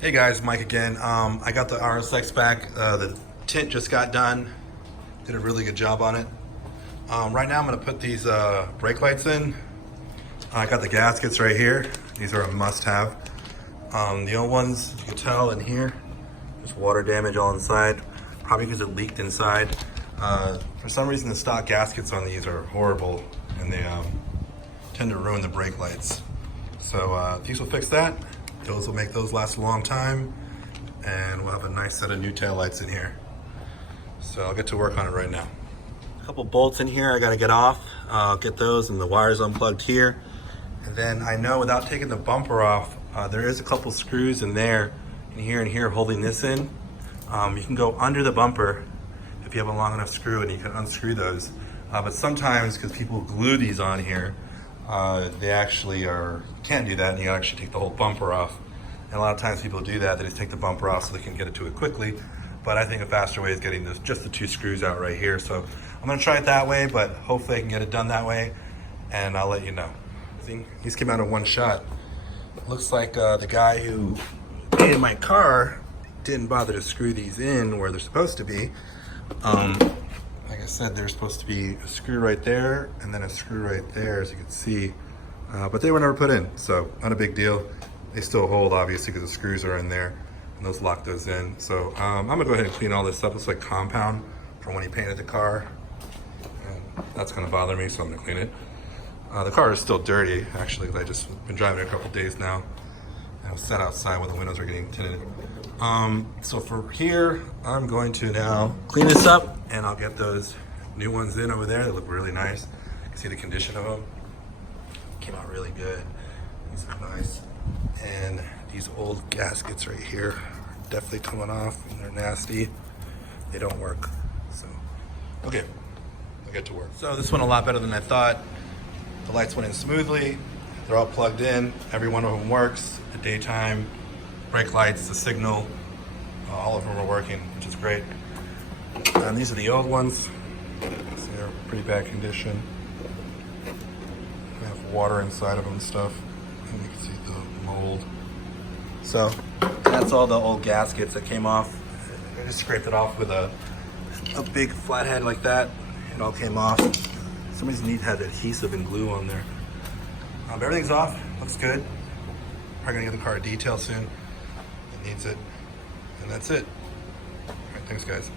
Hey guys, Mike again. I got the RSX back. The tint just got done. Did a really good job on it. Right now I'm gonna put these brake lights in. I got the gaskets right here. These are a must-have. The old ones, you can tell in here, there's water damage all inside, probably because it leaked inside. For some reason the stock gaskets on these are horrible and they tend to ruin the brake lights. So these will fix that. Those will make those last a long time, and we'll have a nice set of new tail lights in here. So I'll get to work on it right now. A couple bolts in here I gotta get off. I'll get those and the wires unplugged here. And then I know without taking the bumper off, there is a couple screws in there, and here holding this in. You can go under the bumper if you have a long enough screw and you can unscrew those. But sometimes, because people glue these on here, they actually can't do that, and you actually take the whole bumper off. And a lot of times people do that, they just take the bumper off so they can get it to it quickly. But I think a faster way is getting just the two screws out right here. So I'm gonna try it that way, but hopefully I can get it done that way, and I'll let you know. See, these came out in one shot. Looks like the guy who painted my car didn't bother to screw these in where they're supposed to be. Like I said, there's supposed to be a screw right there and then a screw right there, as you can see, but they were never put in, so not a big deal. They still hold, obviously, because the screws are in there and those lock those in. So I'm gonna go ahead and clean all this up. It's like compound from when he painted the car, and that's gonna bother me, so I'm gonna clean it. The car is still dirty, actually, because I just been driving it a couple days now. I was sat outside when the windows are getting tinted. So for here, I'm going to now clean this up, and I'll get those new ones in over there. They look really nice. You can see the condition of them. Came out really good. These look nice. And these old gaskets right here are definitely coming off, and they're nasty. They don't work. So, okay, I'll get to work. So this went a lot better than I thought. The lights went in smoothly. They're all plugged in. Every one of them works. The daytime, brake lights, the signal, all of them are working, which is great. And these are the old ones. So they're in pretty bad condition. They have water inside of them and stuff. And you can see the mold. So that's all the old gaskets that came off. I just scraped it off with a big flathead like that. It all came off. Somebody's need had adhesive and glue on there. Everything's off, looks good. Probably gonna get the car a detail soon. It needs it, and that's it. All right, thanks guys.